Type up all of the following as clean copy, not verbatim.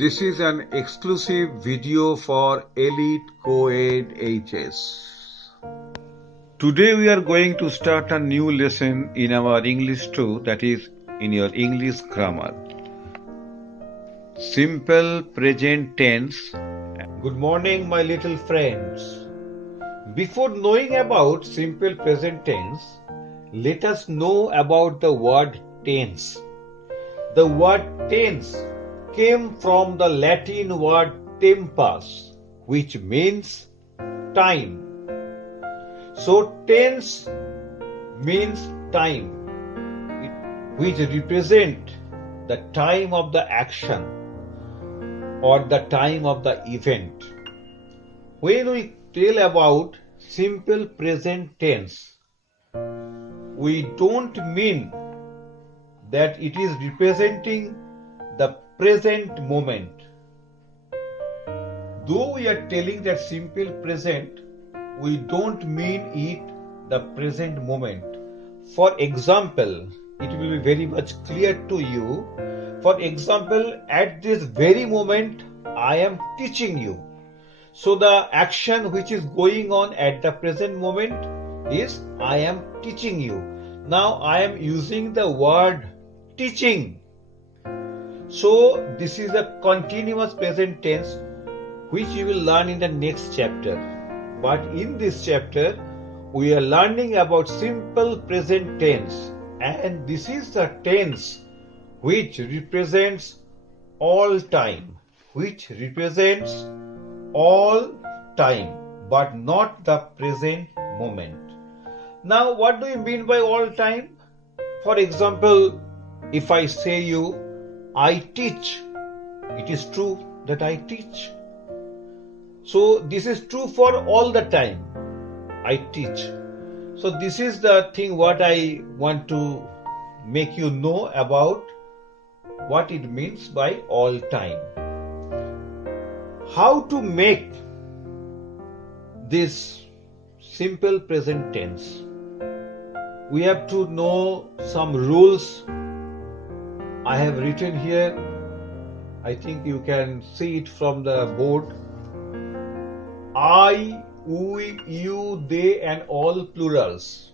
This is an exclusive video for Elite Co-Ed HS. Today we are going to start a new lesson in our English 2, that is in your English grammar. Simple present tense. Good morning, my little friends. Before knowing about simple present tense, let us know about the word tense. The word tense came from the Latin word tempus, which means time. So tense means time, which represent the time of the action or the time of the event. When we tell about simple present tense, we don't mean that it is representing the present moment. Though we are telling that simple present, we don't mean it the present moment. For example, it will be very much clear to you. For example, at this very moment, I am teaching you. So the action which is going on at the present moment is I am teaching you. Now I am using the word teaching. So this is a continuous present tense which you will learn in the next chapter. But in this chapter, we are learning about simple present tense, and this is the tense which represents all time, but not the present moment. Now, what do you mean by all time? For example, if I say you, I teach, it is true that I teach. So this is true for all the time. I teach. So this is the thing what I want to make you know about what it means by all time. How to make this simple present tense? We have to know some rules. I have written here. I think you can see it from the board. I, we, you, they and all plurals.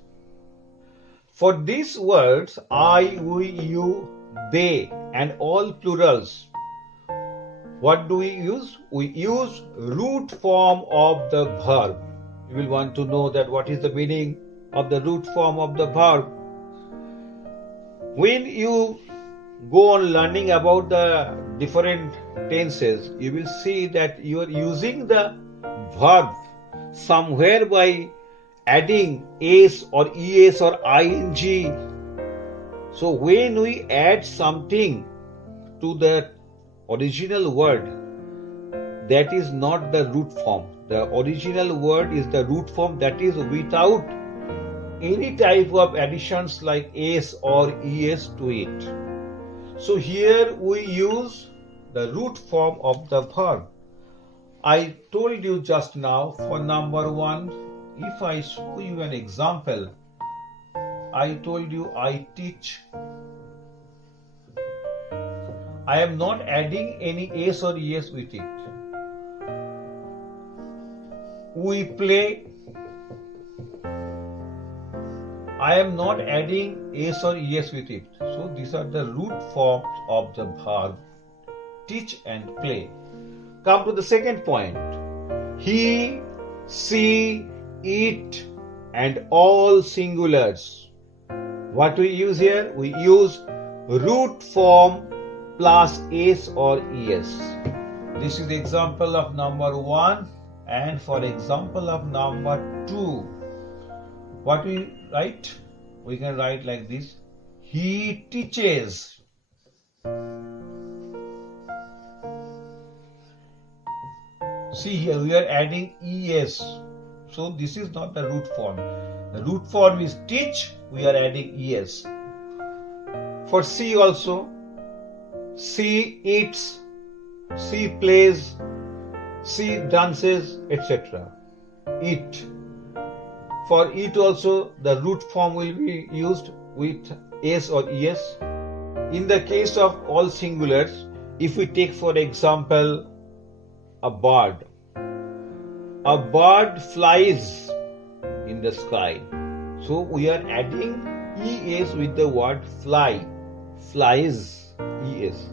For these words, I, we, you, they and all plurals, what do we use? We use root form of the verb. You will want to know that what is the meaning of the root form of the verb. When you go on learning about the different tenses, you will see that you are using the verb somewhere by adding s or es or ing. So when we add something to the original word, that is not the root form. The original word is the root form, that is without any type of additions like s or es to it. So here we use the root form of the verb. I told you just now, for number 1, if I show you an example, I told you I teach. I am not adding any s or es with it. We play. I am not adding s or es with it. So these are the root forms of the verb teach and play. Come to the second point. He, she, it and all singulars. What we use here? We use root form plus s or es. This is the example of number 1, and for example of number 2, what we write? We can write like this. He teaches. See here, we are adding es. So this is not the root form. The root form is teach, we are adding es. For she also, she eats, she plays, she dances, etc. It. For it also, the root form will be used with s or es. In the case of all singulars, If we take for example a bird flies in the sky. So we are adding es with the word fly. Flies, es.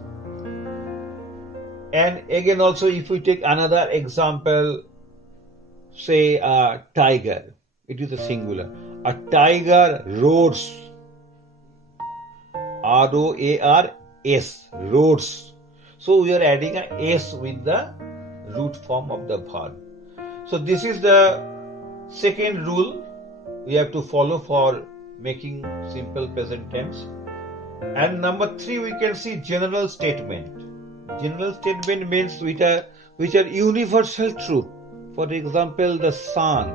And again also if we take another example, say a tiger, it is a singular. A tiger roars. R-O-A-R-S, roars. So we are adding a S with the root form of the verb. So this is the second rule we have to follow for making simple present tense. And number 3, we can see general statement. General statement means which are universal truth. For example, the sun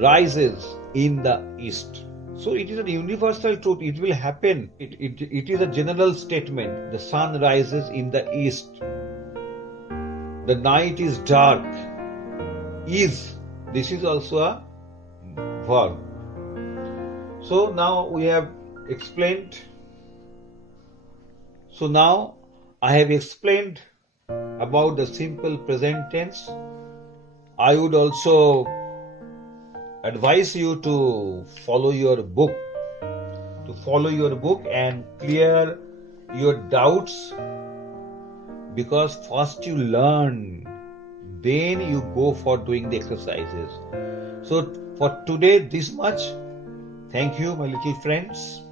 rises in the east. So it is a universal truth. It will happen. It is a general statement. The sun rises in the east. The night is dark. This is also a verb. So now we have explained. So now I have explained about the simple present tense. I would also advise you to follow your book, and clear your doubts, because first you learn, then you go for doing the exercises. So for today, this much. Thank you, my little friends.